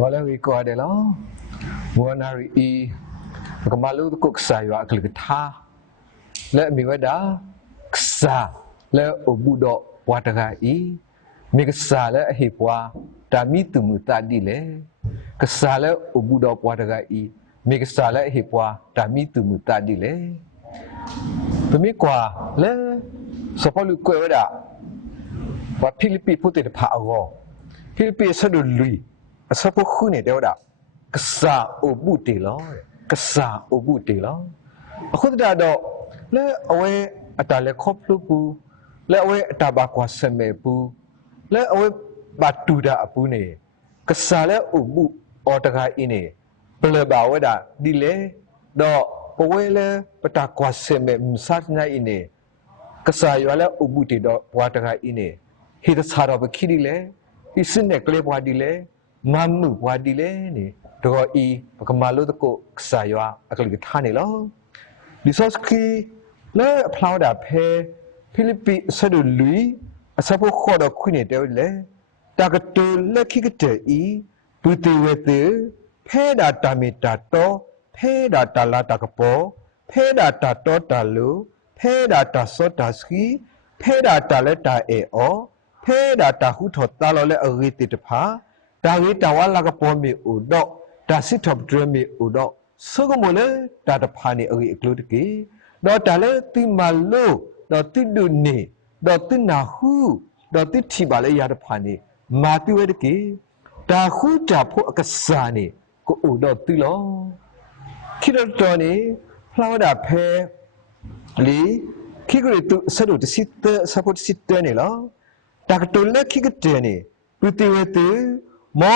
Wala we ko ade lo. Wanari I kamalu ko ksayo akal tha. Le mi wada ksa le obudo wataga I. Mi ksa le hipwa ta mi tumu ta di le. Ksa le obudo wataga I. Mi ksa le hipwa ta mi tumu ta di le. Pemi kwa le sopolu ko wada. Wa Philippines puti de pha ago. Philippines sadu lui. Asapo khune de wada. Ksa obude lo. Ksa obude lo. Aku da do le awe atale khoplu pu. Le awe ataba kwa seme pu. Le awe batuda apu ne. Ksa le obu otaga ine. Ple ba wada di le do pawe le pata kwa seme msat na ine. Ksa yo le obude do wataga ine. Hita sara ba khiri le. Isine kle bwadi le. Mamu bwadi le ni. Do I pakamalu ko ksa yo akal thane lo. Resource ki le plow da phe Philippines sadu lui asapo khodo khune de le tagato le khikete I puti wete phe da tamita to phe da tala takapo phe da ta to talu phe da ta so ta ski phe da ta le ta e o phe da ta hu tho ta lo le agiti ta pha da ri ta wa la ka po mi u do da sit top drum mi u do so ko mo le ta ta pha ni agi iklo de ki do ta le ti ma lo do ti du ni do ti na hu do ti thi ba le ya ta pha ni ma ti we de ki da hu ta pho ka sa ni ko u do ti lo ki do to ni flower da phe li ki gre tu sa do ti sit support sit ne lo ta ka to le ki ka te ni pu ti we ti mo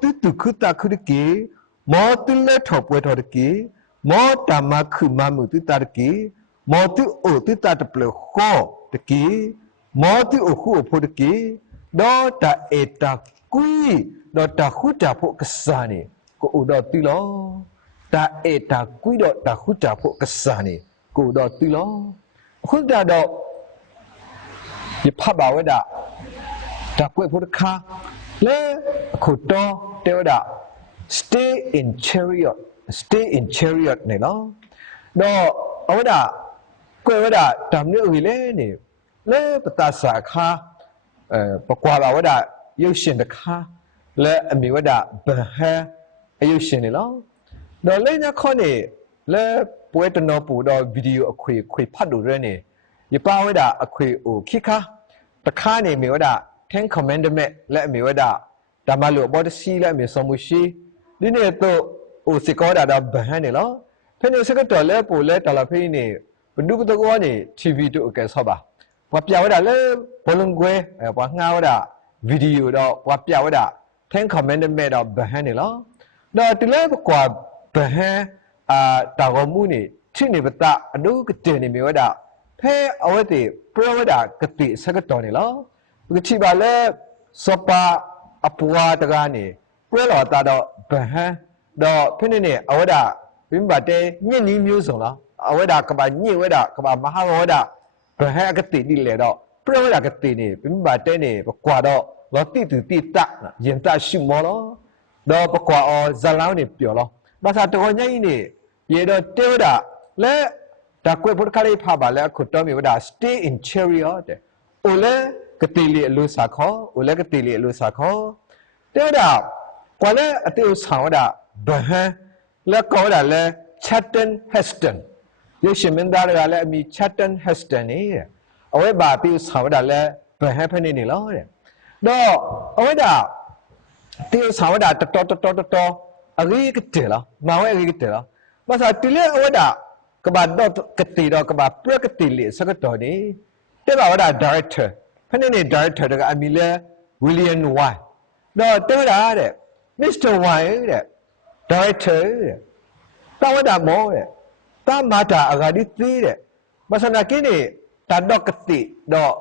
tu tu khu ta khu de ki mo tu le tho pwe tho de ki mo ta ma khu ma mu tu ta de ki mo tu o tu ta de ple kho de ki mo tu o khu o pho de ki do ta e ta kui do ta khu ta pho ka sa ni ko o do ti lo ta e ta kui do ta khu ta pho ka sa ni ko do ti lo khu ta do ye pha ba we da ta kwe pho de kha le khu to te we da stay in chariot ne lo do we da kwe we da tam ne wi le ni le pata sa khaปกว่าบ่าวดายุရှင်တခါလဲအမီဝဒဘဟအယုရှင်နေလောတော့လဲညခေါနေလဲပွဲတနောပူတော့ဗီဒီယိုအခွေဖတ်လို့ရဲနေရပါဝဒအခွေအိုခိခါတခါနေမီဝဒ10 commandment လဲအမီဝဒဓမ္မလို့ဘောတစီလဲအမီဆောင်မှုရှိဒီနေတော့အိုစကောဒါဘဟနေလောဖနေစကတော့လဲပူလဲတလာဖိနေဘဒုပတကောနေ TV တို့အကဲဆောပါว่าเปียวดาเลยบอลงเกวยว่าง่าวดาวิดีโอดาว่าเปียวดาแทงคอมเมนต์เมดาบะฮันนี่ล่ะดาติเลบกว่าบะฮันตากอมูนี่ที่นี่บตาอดูกะเจนี่มีวดาเพ่เอาไว้ติโปรวดากะติสกะตอนี่ล่ะกะทิบาเลสปาอปัวตะกานี่โปรลอตาดอบะฮันดอเพ่นี่เอาไว้ดาบิมบาเตညစ်နီးမျိုးစုံလားအဝဲတာကဘာညစ်ဝဲတာကဘာမဟာဝဲတာဘဟကတိဒီလေတော့ပရဝဒကတိနေပြမတဲနေပကွာတော့လောတိတူတိတရင်တရှိမောလောတော့ပကွာအောဇလောင်းနေပြောလောဘာသာတော်ညိုင်းနေရေတော့တေဝဒလဲဒါကွေပုတ်ခလေးဖပါလဲခုတော်မြေဝဒ stay in chariot တဲ့အိုလဲကတိလေအလို့စာခေါ်အိုလဲကတိလေအလို့စာခေါ်တေဝဒကွာလဲအတေဆောင်ဝဒဘဟန်လဲကောဒါလဲ Charlton Hestonရုပ်ရှင်မင်းသားတွေကလည်းအမိ Charlton Heston နေအဝဲပါပြီးဆောင်တာလဲဘဟဖနေနေလို့တဲ့တော့အဝဲတာတေဆောင်တာတော်အကြီးကတဲ့လားမဝဲအကြီးကတဲ့လားဘာသာတိလေအဝဲတာကဘာတော့ကတိတော့ကဘာပြကတိလေစကတော်နေတဲ့ဘာဝတာ director ဖနေနေ director ကအမိလဲ William Y တော့တဲ့တာတဲ့ Mr. Y တဲ့ director တဲ့တော့ဝတာမောတဲ့တာမာတာအဂါဒီသေးတဲ့မဆနာကိနေတာဒေါကတိတော့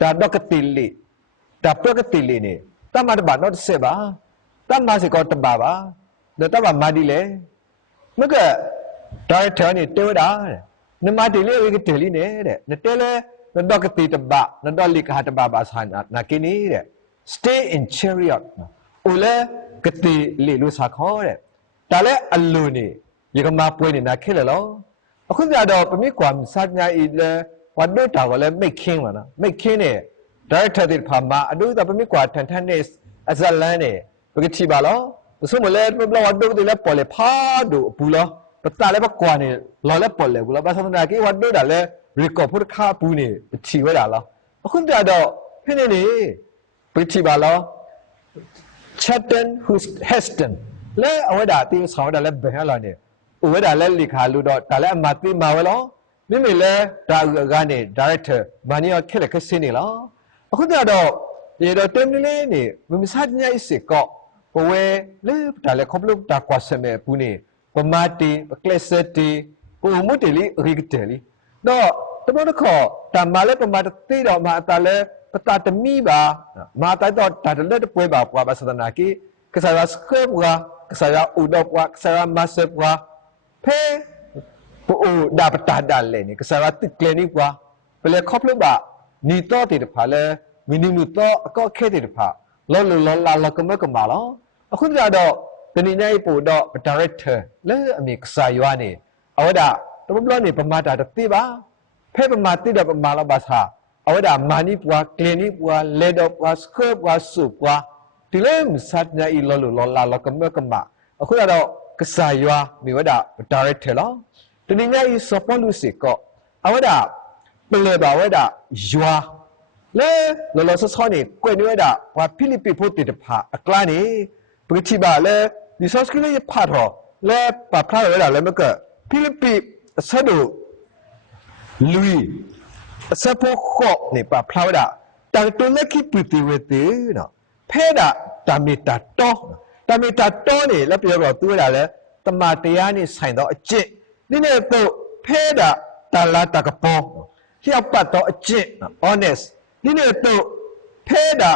တာဒေါကတိလီတာပကတိလီနေတာမာတဘာတော့စေပါတာမာစေကောတဘာပါတော့တဘာမာဒီလေမကဒါရတာနေတေဝတာနမတိလေဝိကတေလီနေတဲ့နတဲလေနဒေါကတိတဘာနဒေါလီကဟာတဘာဘာဆာနာကိနေတဲ့ stay in chariot အိုလေ ကတိလေလို့စာခေါ်တဲ့ဒါလည်းအလိုနေရေကမာပွဲနေတာခဲ့လေလောအခုကြတော့ပမိကွာစညာဤလေဝတ်တော့တာကလည်းမိတ်ခင်းပါနော်မိတ်ခင်းနေ director တဲ့ဖာမှာအတူတူပမိကွာထန်ထန်နေအဇလန်နေပကတိပါလောဆိုမလဲပပလဝတ်တော့တယ်ပေါ်လေဖာဒိုဘူးလောပတာလည်းပကွာနေလော်လည်းပေါ်လေဘူးလောဘာသာနာကေဝတ်တော့တာလည်း record ဖို့ခါပူးနေချီဝဲတာလောအခုကြတော့ဖိနေနေပကတိပါလော Chatham Heston လဲအဝဲတာတင်းဆောင်တာလဲဘယ်လာနေအဝဲတာလဲလိခါလို့တော့ဒါလဲအမတိမာဝဲလောမိမိလဲဒါကနေ director ဘာနေရခက်လက်ခက်စင်းနေလောအခုကြတော့ဒီတော့တင်လေးနေမမစညိုက်စစ်ကောဘဝဲလဲဒါလဲခေါပလို့ဒါကွာစမဲဘူးနေပမာတီပကလစ်စတီပုံမှုတယ်လီရိကတယ်လီတော့တမတော့ခေါ်ဒါမှလဲပမာတီတော့မှာအတလဲပတာတမီပါမာတိုက်တော့ဒါလည်းတပွဲပါပွားပါစဒနာကီကစားရစခေဘွာကစားရဥတော့ပွားကစားရမဆပ်ပွားဖဲပိုဒါပတာဒါလည်းနေကစားရတစ်ကလနီပွားဘယ်လေခေါပလို့ပါနီတော့တဲ့ဖာလဲမီနီမူတော့အကောက်ခဲတဲ့ဖာလောလောလာလကမကမာလောအခုကြတော့တနင်္ဂနွေပို့တော့ director လဲအမေကစားရွာနေအဝဒတမဘလနေပမာတာတိပါဖဲပမာတိတော့ပမာလောပါစာအဝဒမာနီပွားကလနီပွားလေတော့ပွားစခေပွားစုပွားဒီလဲမစတ်ညာဤလောလောလာလကမကမာအခုတော့ကစားရွာမိဝဒ director လောတနင်္ဂနွေစပေါ်လူစီကောအဝဒပလေပါဝဒရွာလဲလောလောဆောနေကွနေဝဒဝါဖိလိပီဖို့တေတဖာအကလာနေပရိချိပါလဲဒီဆော့စကလေးဖတ်တော့လဲပဖလာဝဒလဲမကဖိလိပီအဆဒိုလူအစဖို့ခော့နေပဖလာဝဒတန်တုလက်ခိပတိဝတေနော်ဖဲတာတမီတာတော့နေလက်ပြောတော့သူရလဲတမတရားနေဆိုင်တော့အကျင့်ဒီနေ့တော့ဖဲတာတလာတကပေါ်လျှောက်ပတ်တော့အကျင့် honest ဒီနေ့တော့ဖဲတာ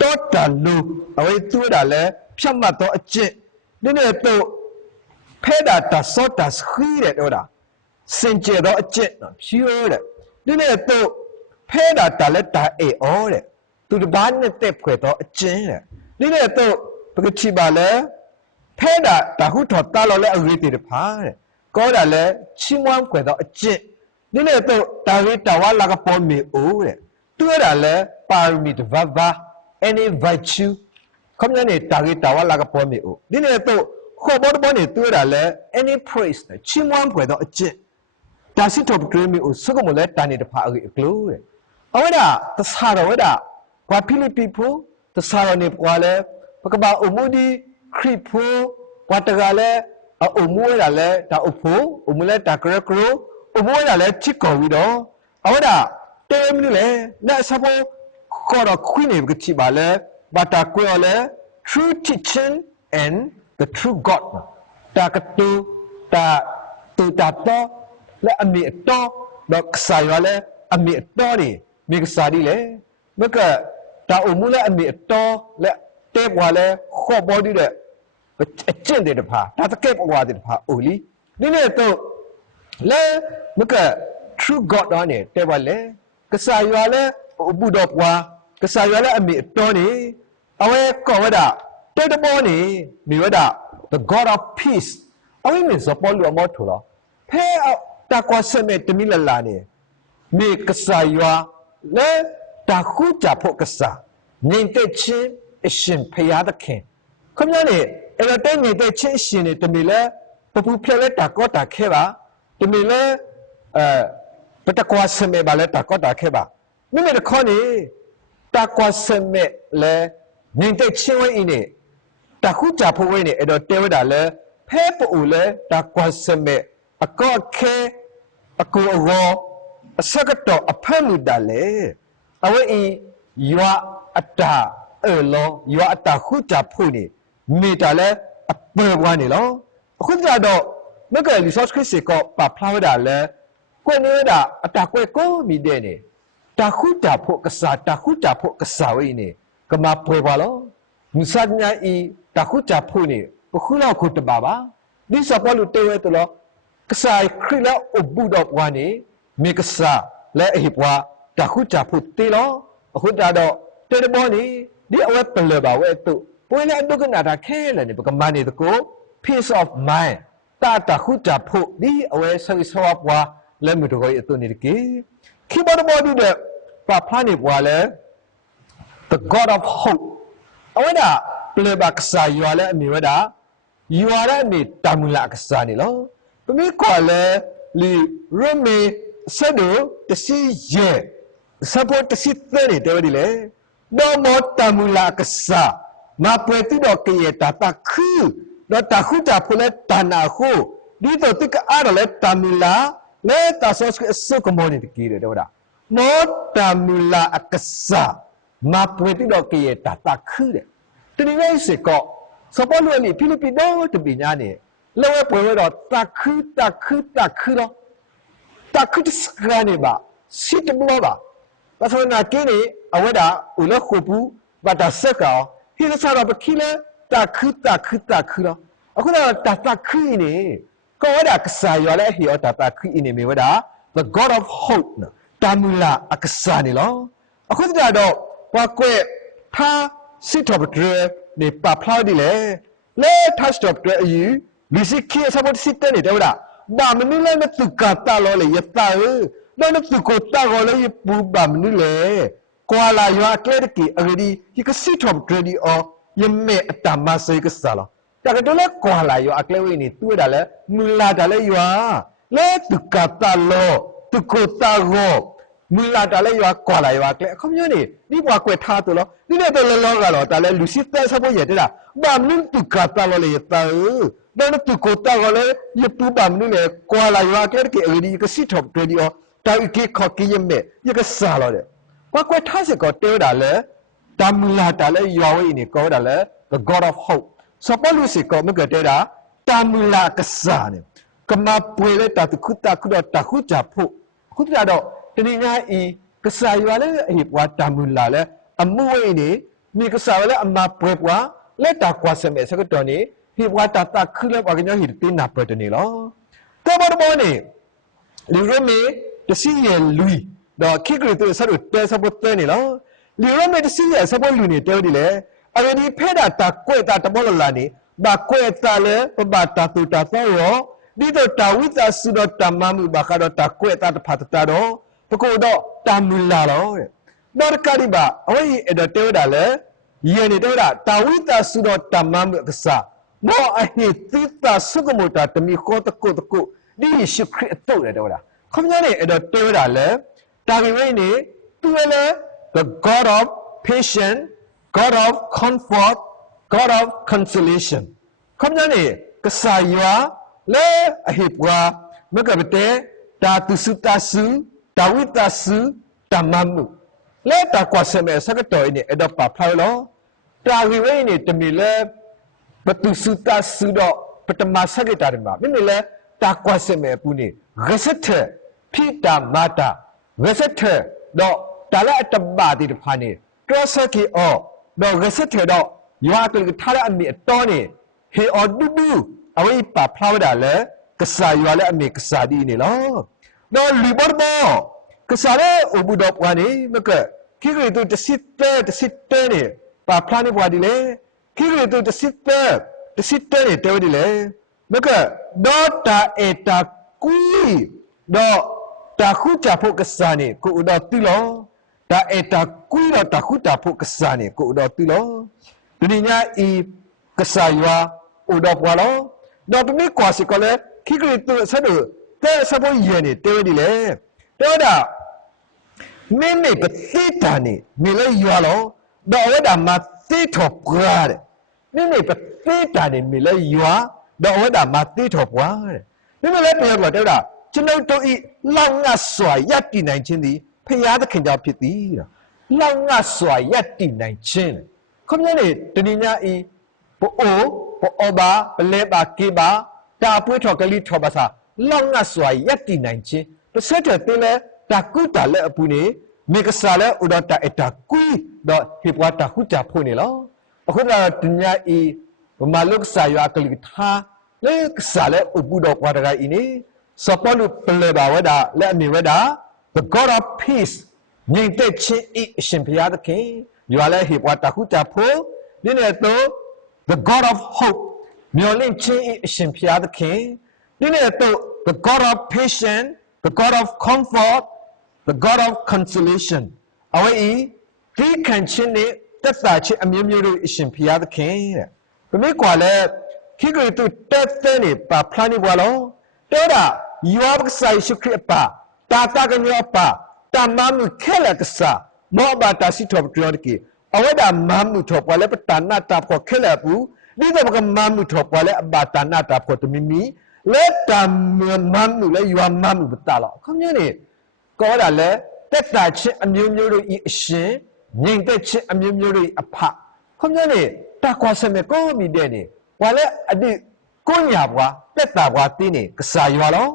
တော့တလူအဝေးသူရလဲဖြတ်မှတ်တော့အကျင့်ဒီနေ့တော့ဖဲတာတဆော့တစခီးတဲ့တော့တာစင်ကြယ်တော့အကျင့်ဖြူတဲ့ဒီနေ့တော့ဖဲတာတလက်တာအေအောတဲ့သူတပားနဲ့တက်ဖွယ်တော့အကျင့်တဲ့ဒီနေ့တော့ပကတိပါလဲဖဲတာတဟုထော်တာလောလဲအရေးတည်တဖာတဲ့ကောတာလဲချင်းမွမ်းဖွယ်တော့အကျင့်ဒီနေ့တော့တာဝေတဝါလာကပေါ်မီအိုးတဲ့သူရလဲပါရမီတဗဗာ any virtue ခမနေတာဝေတဝါလာကပေါ်မီအိုးဒီနေ့တော့ခေါ်ပေါ်ပေါ်နေသူရလဲ any praise ချင်းမွမ်းဖွယ်တော့အကျင့်ဒါစီတော့ကရမီအိုးစုကမလဲတာနေတဖာအကလို့တဲ့အဝဒသစာရဝဒဘာဖိလိပိဖိုသစာရနေပွာလဲပကဘာအမှုဒီခရိဖိုဝတ်တကလဲအမှုရလဲဒါအဖို့အမှုလဲတာကရကရအမှုရလဲချစ်ကော်ပြီးတော့အဝဒတဲမလို့လဲနဲ့စဖို့ခေါ်တော့ခွင်းနေကတိပါလဲဘာတာကွဲလဲ true teaching and the true God တာကတူတာတော့လဲအမေတော့တော့ဆိုင်ရလဲအမေတော့နေမိကစားဒီလေမကတာအမှုလဲအမေတော့လဲတဲပွာလဲခေါ်ပေါ်ဒီတဲ့အကျင့်တဲ့တဖာဒါတကယ်ပွားတဲ့တဖာအိုလီဒီနေ့တော့လဲမက true God တော့နေတဲပွာလဲကစားရလဲအဘူးတော့ပွာကစားရလဲအမေတော့နေအဝဲကောဝဒတဲတပေါ်နေမိဝဒ the God of peace အဝိမင်းစပေါ်လူအမောထူတော့ဖဲတာကွာစမဲတမီလာနေမိကစားရလဲတာခုကြဖို့ကစားငင်တဲ့ချင်းအရှင်ဖရာသခင်ခမရနေအဲ့တော့တဲ့ငင်တဲ့ချင်းအရှင်နေတမီလဲပပူဖျက်လဲတာကောတာခဲပါတမီလဲပတကွာစမဲပါလဲတာကောတာခဲပါမိမိတခေါနေတာကွာစမဲလဲငင်တဲ့ချင်းဝင်းနေတာခုကြဖို့ဝင်းနေအဲ့တော့တဲဝတာလဲဖဲပူလဲတာကွာစမဲအကောခဲအကူရောအစကတော့အဖမ်းမှုတလေအဝေးရွာအတာလောရွာအတာခုကြဖို့နေမိတာလဲအပွဲပွားနေလောအခုကြတော့မကလီဆော့ခရစ်ကပပလာဝဒါလဲကွနေတာအတာကွဲကိုမိတဲ့နေတာခုကြဖို့ကစားတာခုကြဖို့ကစားဝေးနေကမပွဲပါလောမစညာဤတာခုကြဖို့နေခုလောက်ခုတပါပါဒီစပေါ်လူတဲဝဲတလောကစားခရလောက်အဘူတော့ပွားနေမိကစားလဲအဟိပွားတာခုကြဖို့တေလောအခုကြတော့တဲတပေါ်နေဒီအဝဲပလဲပါဝဲတု ပွေလည်းအတုကနာတာခဲလည်းနေပကမနေတကို peace of mind တာခုကြဖို့ဒီအဝဲဆွေးဆောပွားလဲမတော်ရဲ့အတုနေတကေခိဘတော်ဘောဒီတဲ့ပဖာနေပွားလဲ the God of hope အဝဲတာပလေဘကစာရွာလဲအမီဝဲတာရွာတဲ့အမီတမူလာကစားနေလောပမိခေါ်လဲလီရမေဆဒိုတစီရဲ့ support တစီတဲ့နေတယ်ဒီလေတော့မတမူလာကစားမပွေတိတော့ကေတာတခုတော့တခုတာဖလဲတနာခုဒီတော့တိကအားလဲတမူလာလဲတဆော့စကမောနေတကီတယ်တော့ဒါမောတမူလာအကစားမပွေတိတော့ကေတာတခုတဲ့တနည်းလေးစကောစပေါ်လို့လေဖိလိပပိတော့တပိညာနေလောပွေတော့တခုတော့တခုစကနေပါစစ်တဘလပါဘာလို့နာကင်းနေအဝဲတာဦးလခုပူဘာတဆက်ကောဟိလစားတော့ပခိလေတခုတော့အခုတော့တခုနေကောဒါကစားရလဲဟိောတခုနေမြေဝဒါ the God of hope တမူလာအကစားနေလောအခုတော့ဘာကွဲထားစစ်တော်ပဒရနေပဖလာဒီလေလဲ touch တော်ပဒရအယူဒီစစ်ခေစပေါ်စစ်တဲ့နေတော့ဒါဘာမနူလဲမသူကတာလောလေယတာတော့သူကိုတာကောလေပူဘာမနူလေကွာလာရွာကဲတကီအဂဒီဒီကစစ်တော်ပဒရဒီအောယမေအတမဆေကစားလောတကတော့လဲကွာလာရွာအကလဲဝိနေတွေ့တာလဲမူလာတာလဲရွာလဲသူကတာလောသူကိုတာကောမူလာတာလဲရွာကွာလာရွာကဲအခုမျိုးနေဒီဘွားကွယ်ထားသူလောဒီနဲ့တော့လောကတော့တာလဲလူစစ်တဲ့စပေါ်ရတဲ့လားဘာမင်းသူကတာလောလေတာတော့သူကိုတာကောလေယပူဘာမင်းလေကွာလာရွာကဲကအဂဒီကစစ်တော်ပဒရဒီအောတိုင်ကေခေါကီယမေယကစားလောတဲ့ဘာကွယ်ထားစကောတဲတာလဲတမူလာတာလဲရွာဝိနေကောတာလဲ the God of hope စပေါ်လူစီကောမကတဲတာတမူလာကစားနေကမပွေလေတခုတော့တခုကြဖို့ခုကြတော့တနည်းအားဤကစားရွာလဲအဟိပွားတမူလာလဲအမှုဝိနေမိကစားလဲအမပွေပွားလက်တာကွာစမဲစကတော်နေဟိပွားတခုလဲဘာကညဟိတင်းနာပတနေလောတော့ဘောနေလူရမေတစီရလူတော့ခိကရတူဆရတဲစပေါ်တဲနေလောလူရမေတစီရစပေါ်လူနေတဲဒီလေအရဒီဖဲတာတကွဲ့တာတမောလာနေဘာကွဲ့တာလဲဘာတာတူတာသောရောဒီတော့တာဝိသစုတော့တမမှုဘာကတော့တကွဲ့တာတဖတ်တာတော့ပကိုတော့တမူလာတော့တဲ့တော့ကတိပါအဝိအဲ့တော့တဲတာလဲရနေတော့တာဝိသစုတော့တမမှုကစားမောအဟိတိတာစုကမတာတမီခေါ်တကုဒီရှိခရစ်တော့တယ်တော့ခမညာနေအဲ့တော့တဲတာလဲတာဝိဝိနေသူလဲ the God of patience God of comfort God of consolation ခမညာနေကစားရွာလဲအဟိပွားမကဘတဲ့တာတုစုတဆုတာဝိတဆုတမမှုလဲတာကွာစမဲစကတော်နေအဲ့တော့ပါဖလာလောတာဝိဝိနေတမီလဲဘတုစုတဆုတော့ပတမစကတာရမှာမိလဲတာကွာစမဲပူနေရစထဖိတာမာတာရစထတော့တာလာတဘာတိတဖာနေတောစကီအောတော့ရစထတော့ရွာကလေးထားရအမီအတော်နေဟေအော်ဒူဒူအဝိပါဖလာဝဒါလဲကစားရွာလဲအမီကစားဒီနေလောတော့လီဘောဘောကစားရဲအဘူတော့ပွားနေမကခိရီတူတစစ်တဲနေပါဖလာနေပွားဒီလေခိရီတူတစစ်တဲနေတဲဒီလေမကဒေါ်တာအတာကူတော့တာခုချဖို့ကစားနေကိုတော့တိလောတာအတာကူတော့တာခုတာဖို့ကစားနေကိုတော့တိလောဒီညဤကစားရွာဥတော့ပွားလောတော့တမီကွာစီကလည်းခိကရီတူဆက်လို့တဲ့စပေါ်ရနေတဲဒီလေတော့တာမင်းနေပတိတာနေမိလေရွာလောတော့ဝဒမှာတိထော်ပွားတဲ့မင်းနေပတိတာနေမိလေရွာတော့ဝဒမှာတိထော်ပွားတဲ့မင်းလည်းပြောတော့တဲ့တာကျွန်ုပ်တို့ဤလောက်ငါစွာယက်တည်နိုင်ခြင်းသည်ဖရာသခင်ကြောင့်ဖြစ်သည်လောက်ငါစွာယက်တည်နိုင်ခြင်းခမနေတဏိညာဤဘောဘာပလဲပါကေပါတာပွေးထော်ကလေးထော်ပါစာလောက်ငါစွာယက်တည်နိုင်ခြင်းတစ်ဆက်တည်းတင်းလဲတာကုတာလဲအပူနေမေကစားလဲဥဒတာအတာကွီတော့ဟေပွားတာခုတာဖို့နေလောအခုတော့တဏညာဤမလုကစာရွာကလေးထားလဲကစားလဲဥပူတော့ကွာတကဤနေစပေါ်လူပလဲပါဝဒါလဲအမီဝဒါ the God of peace ငြိမ်သက်ခြင်းဤအရှင်ဘုရားသခင်ရွာလဲဟေပွားတာခုတာဖို့ဒီနဲ့တော့ the God of hope မျှော်လင့်ခြင်း၏အရှင်ဘုရားသခင်ဒီနေ့တော့ the God of patience the God of comfort the God of consolation အဝေးဒီခံခြင်းနဲ့သက်သာခြင်းအမျိုးမျိုးတို့အရှင်ဘုရားသခင်တဲ့ဘယ်မိကွာလဲခိကရီတူတက်တဲ့နေပါဖလာနေဘွာလောတော်တာယောဘဆိုင်ရှိခရပါတာတာကညောပါတာမမှုခဲလကစားမောဘာတာစီထောပတော်ကေအဝဒမမှုထောပွာလဲပတနာတာဖောခဲလဘူးဒီတော့ကမမှုထောပွာလဲအဘာတာနာတာဖောတမီမီလက်တမမှုလဲယောမမှုပတာလောခေါင်းနေကောတာလဲတက်တာချင်းအမျိုးမျိုးတို့ဤအရှင်ငြိမ်သက်ချင်းအမျိုးမျိုးတို့ဤအဖခေါင်းနေတာကွာစမေကောမိတဲ့နေဝါလဲအဒီကိုညာဘွာတက်တာဘွာတင်းနေကစားရွာလော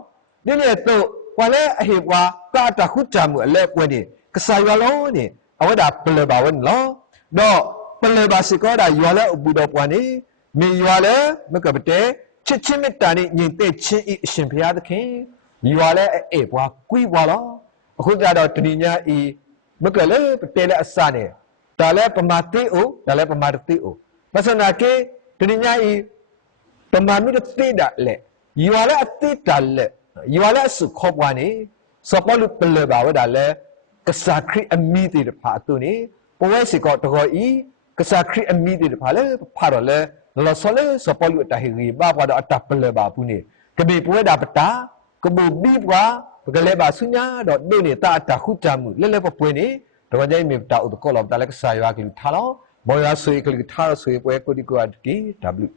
ဒီနေ့တော့ဝါလဲအဟေဘွာတာတခုတမှုအလဲကွင်းနေကစားရွာလောနေအဝဒပလဘာဝန်လောတော့ပလဘာစကောတာရွာလဲအပူတော်ပွားနေမြေရွာလဲမကပတဲ့ချစ်ချင်းမေတ္တာနဲ့ညီတဲ့ချင်းဤအရှင်ဘုရားသခင်ရွာလဲအေဘွာကွီးဘွာလောအခုကြတော့တဏိညာဤမကလဲပတဲလဲအစနေဒါလဲပမာတိအိုဒါလဲပမာတိအိုပစနာကေတဏိညာဤပမာမိတတိဒါလဲရွာလဲအတိဒါလဲရွာလဲအစုခေါ်ပွားနေစောပလူပလဘာဝဒါလဲကစားခရီအမီတေတဖာတူနေပဝဲစီကောတကောဤကစားခရီအမီတေတဖာလဲဖာတော့လဲလောဆောလဲစောပလူတဟီရီဘာဘွားတော့အတပလဘာဘူးနေကဘေပဝဲတာပတာကဘူဘီဘွားပကလေးပါဆုညာတော့ဒိနေတာတခုတမှုလဲလဲပပွေးနေတော့ကြိုင်မြေတာဥတကောလောတလဲကစားရွာကလေးထားလောမော်ရဆွေကလေးထားဆွေပွဲကိုဒီကွာတီ W